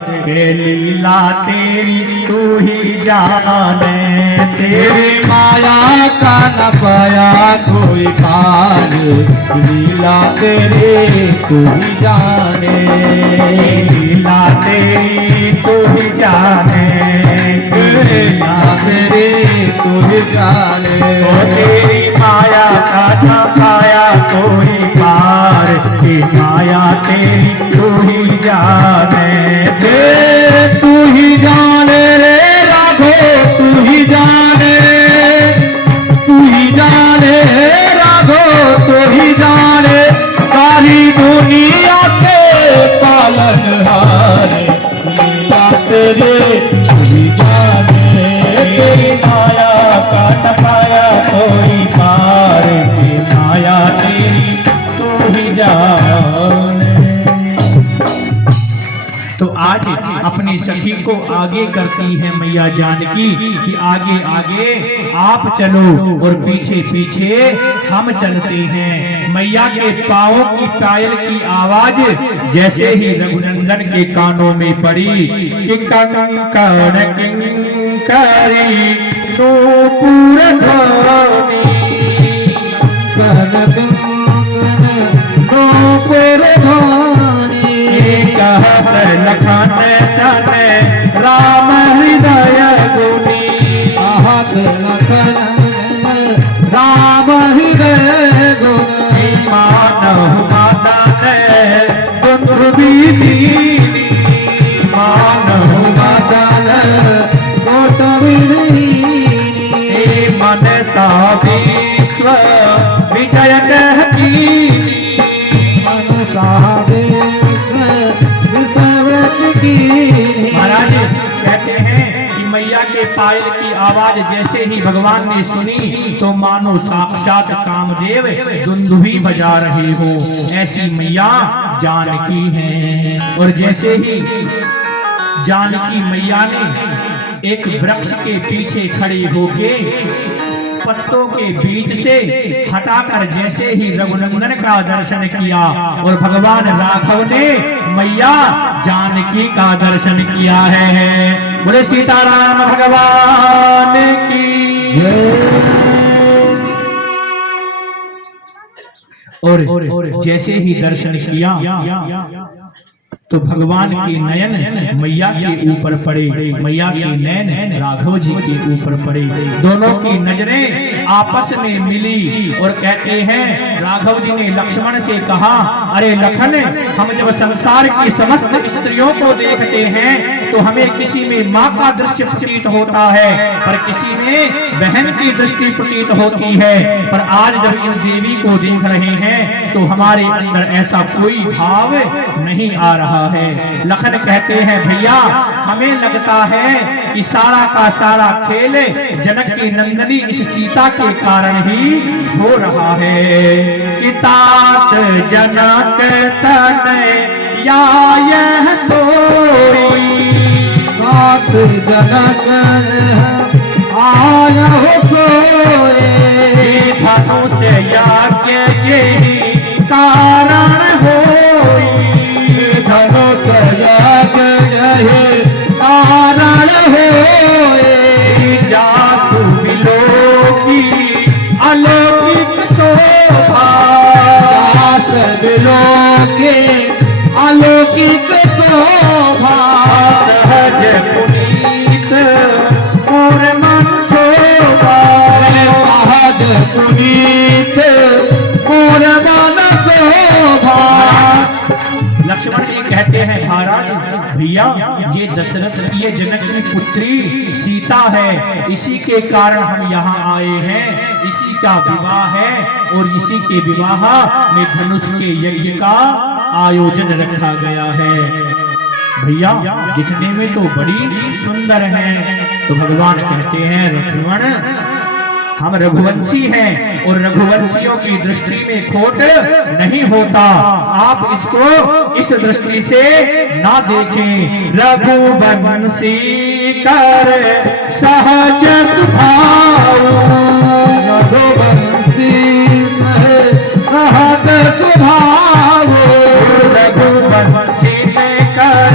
के लीला तेरी तू ही जाने, तेरी माया का न पाया कोई पार, लीला तेरी तू ही जाने, लीला तेरी तू ही जाने, लीला तेरी तू ही जाने। ओ तेरी माया का न पाया कोई पार, की माया तेरी तू ही जाने, तू ही जाने रे राघो, तू ही जाने, तू ही जाने राघो, तू ही जाने सारी दुनिया के पालनहार, लीला तेरे तू ही जाने, तेरी माया का न पाया कोई पार, की माया तेरी तू ही जाने। तो आज अपनी सखी को आगे करती है मैया जानकी कि आगे आगे आप चलो और पीछे पीछे हम चलते हैं। मैया के पांवों की पायल की आवाज जैसे ही रघुनंदन के कानों में पड़ी कि कंकण किंकरी नूपुर ध्वनि, नूपुर ध्वनि, कहत लखन सन राम हृदय गुनी, कहत लखन राम हृदय गुनी, मानव मदन दुर्विधि, मानव मदन कोटविनी, मन सा विश्व विजय कहकीनी, महाराज कहते हैं कि मैया के पायल की आवाज जैसे ही भगवान ने सुनी तो मानो साक्षात कामदेव दुंदुभी बजा रहे हो, ऐसी मैया जानकी है। और जैसे ही जानकी मैया ने एक वृक्ष के पीछे खड़ी होके पत्तों के बीच से हटाकर जैसे ही रघुनंदन का दर्शन किया और भगवान राघव ने मैया जानकी का दर्शन किया है। बोले सीताराम भगवान की जय। और जैसे ही दर्शन किया तो भगवान के नयन मैया के ऊपर पड़े, मैया के नयन राघव जी के ऊपर पड़े, दोनों की नजरें आपस में मिली और कहते हैं राघव जी ने लक्ष्मण से कहा, अरे लखन, हम जब संसार की समस्त स्त्रियों को देखते हैं तो हमें किसी में माँ का दृश्य प्रतीत होता है, पर किसी में बहन की दृष्टि प्रतीत होती है, पर आज जब इन देवी को देख रहे हैं तो हमारे अंदर ऐसा कोई भाव नहीं आ रहा है। लखन कहते हैं भैया, हमें लगता है कि सारा का सारा खेल जनक की नंदनी इस सीता के कारण ही हो रहा है कि तात जनक तन या यह सोई, तात जनक आया हो सोए, धनुष यज्ञ जे कारण होई, धनुष यज्ञ जय कारण होए, जासु विलोकी अलौकिक शोभा, दास विलोके अलौकिक शोभा, सहज पुनीत और मन शोभा, सहज पुनीत और मन शोभा। लक्ष्मण जी कहते हैं महाराज भैया, ये दशरथ ये जनक की पुत्री सीता है, इसी के कारण हम यहाँ आए हैं, इसी का विवाह है और इसी के विवाह में धनुष के यज्ञ का आयोजन रखा गया है। भैया दिखने में तो बड़ी सुंदर है। तो भगवान कहते हैं लक्ष्मण, हम रघुवंशी हैं और रघुवंशियों की दृष्टि में खोट नहीं होता, आप इसको इस दृष्टि से ना देखें। रघुवंशी कर सहज स्वभाव, रघुवंशी सहज स्वभाव, रघुवंशी कर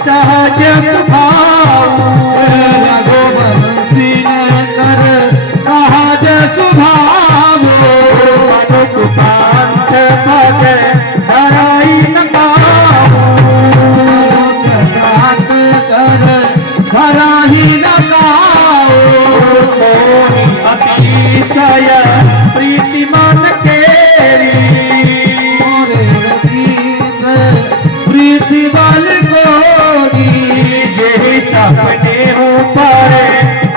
सहज सहज स्वभाव, रघुवंशी नर सहज स्वभाव, अनुपांत पद धराई न पाऊं, प्रकांत कर धराही न पाओ, मोहि अतिशय प्रीति मन केरी, मोरे रतीश प्रीति बल गोरी, जे सपने ऊपर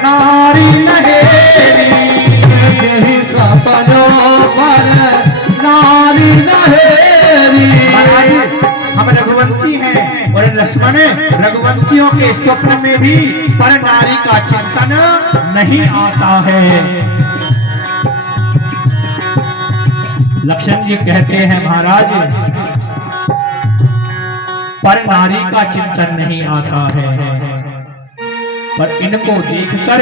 नारी नहेरी, यही सपनों पर नारी नहेरी। हम रघुवंशी हैं और लक्ष्मण रघुवंशियों के स्वप्न में भी पर नारी का चिंतन नहीं आता है। लक्ष्मण जी कहते हैं महाराज पर नारी का चिंतन नहीं आता है, पर इनको देखकर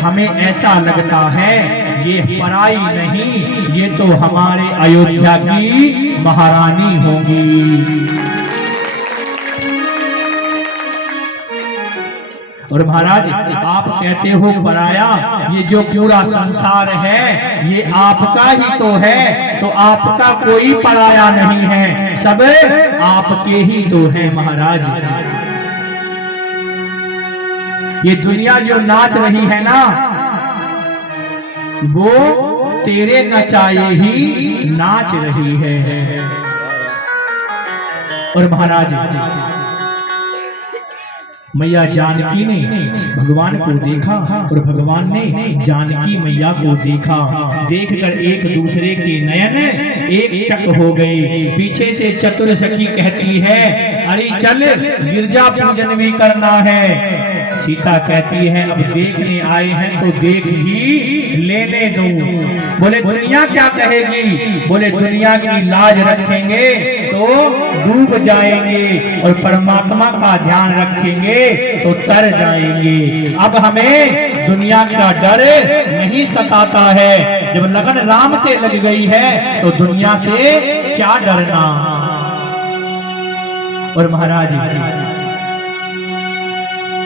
हमें ऐसा लगता है ये पराई नहीं, ये तो हमारे अयोध्या की महारानी होंगी। और महाराज आप कहते हो पराया, ये जो पूरा संसार है ये आपका ही तो है, तो आपका कोई पराया नहीं है, सब आपके ही तो है महाराज। ये दुनिया जो नाच रही है ना वो तेरे नचाए ही नाच रही है। और महाराज मैया जानकी ने भगवान को देखा और भगवान ने जानकी मैया को देखा, देखकर एक दूसरे के नयन एक टक हो गए। पीछे से चतुर सखी कहती है अरे चल गिरजा पूजन भी करना है। सीता कहती है अब देखने आए हैं तो देख ही लेने दो। बोले दुनिया क्या कहेगी, बोले दुनिया की लाज रखेंगे तो डूब जाएंगे और परमात्मा का ध्यान रखेंगे तो तर जाएंगे। अब हमें दुनिया का डर नहीं सताता है, जब लगन राम से लग गई है तो दुनिया से क्या डरना। और महाराज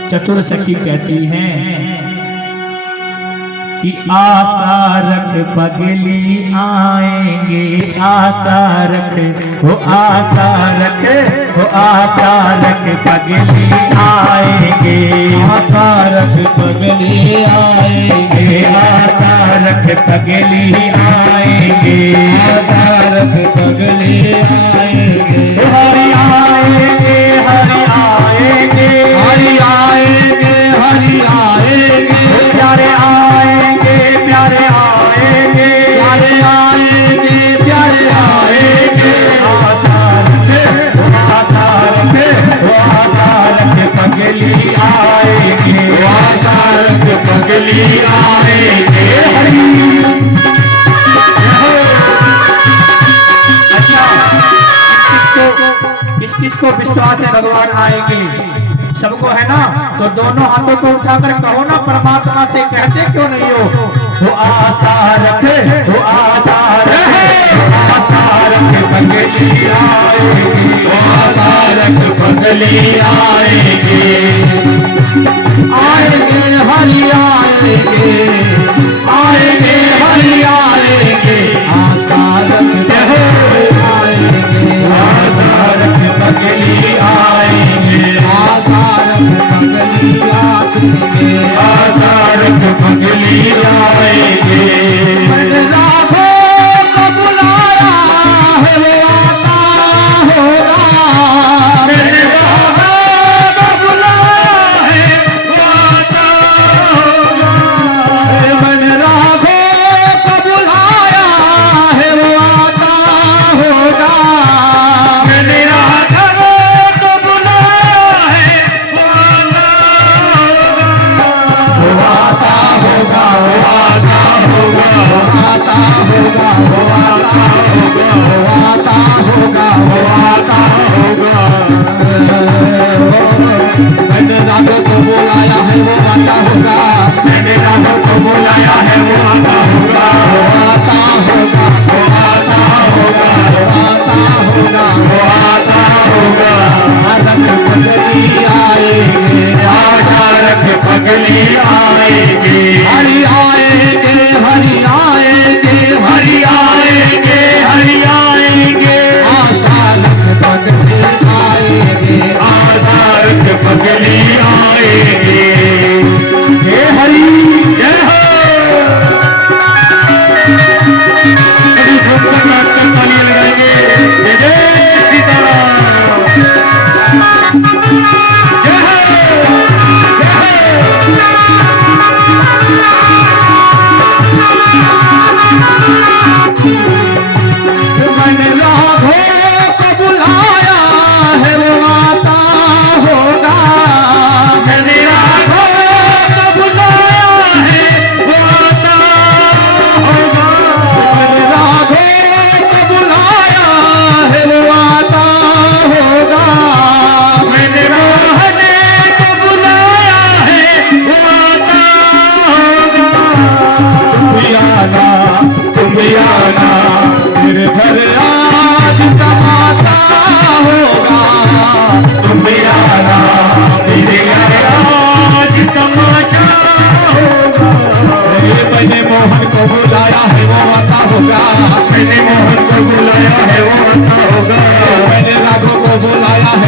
चतुर सखी कहती हैं कि आशा रख पगली आएंगे, आशा रख वो आशा रख वो आशा रख पगली आएंगे, आशा रख पगली आएंगे, आशा रख पगली आएंगे, आशा रख पगली आएंगे, हरि आएंगे हरि आएंगे, हरि आएंगे हरि आएंगे, प्यारे आएंगे प्यारे आएंगे, प्यारे आएंगे प्यारे आएंगे, आशा रख पगली आएंगे, आशा रख पगली आएंगे। अच्छा किस किस को विश्वास है भगवान आएंगे? सबको है ना, तो दोनों हाथों को उठाकर कहो ना परमात्मा से, कहते क्यों नहीं हो? वो आशा रखे वो आशा रखे, आशा रख पगली आएंगे, आशा रख पगली आएंगे, आएंगे हरि आएंगे, आएंगे हरि आएंगे, आशा रख आएंगे, आशा रख पगली आएंगे, आशा रख पगली आएंगे, आशा रख पगली आएंगे। राघो को बुलाया है वो आता होगा, मैंने राघो को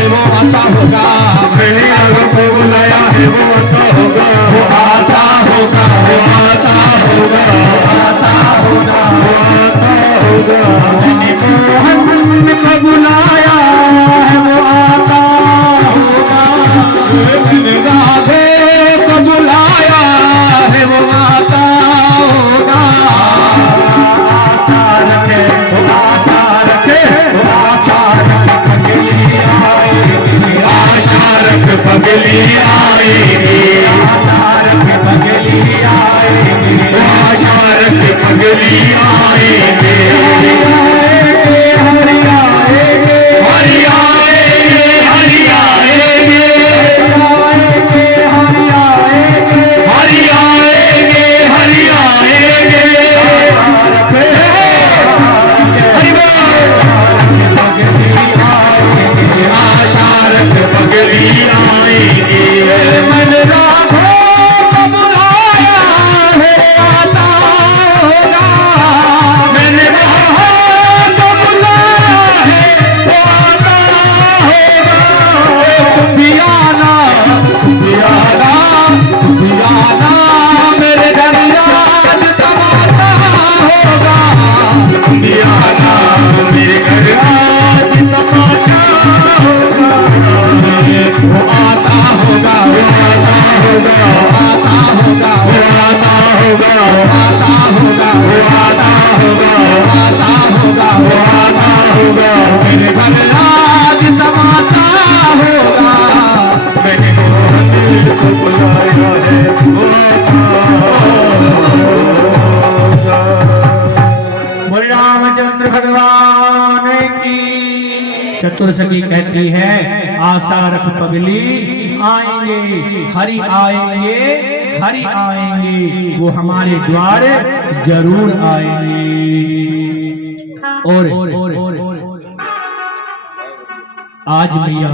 वो आता होगा, मैंने अगर को बुलाया है वो आता होगा, वो आता होगा, वो आता होगा, वो आता होगा, वो आता होगा। मैंने मोहन को बुलाया है वो आता होगा, मैंने राधे को बुलाया है वो आता होगा। आशा रखे, आशा रखे, आशा रख पगली आएगी, आशा रख पगली आएगी, आशा रख पगली आएगी, आशा रख पगली आएगी। हरि आएगे, हरि आएगे, हरि आएगे, हरि आएगे, हरि आएगे, हरि आएगे। आशा रख पगली आएगी, मन राघो को बुलाया है आता होगा, मैंने मोहन को बुलाया है वो आता होगा। तुम भी आना, तुम भी आना, तुम भी आना, मेरे घर आज तमाशा होगा। तुम भी आना, मेरे घर आज तमाशा होगा। वो आता होगा, वो आता होगा, वो आता होगा, वो आता होगा, वो आता होगा, वो आता होगा, वो आता होगा, वो आता होगा। मेरे घर आज तमाशा होगा, मैंने मोहन को बुलाया है वो आता होगा। बोले रामचंद्र भगवान की। चतुर्सगी कहती है आशा रख पगली आएंगे, हरि आएंगे, हरि आएंगे, वो हमारे द्वार जरूर आएंगे। और आज मैया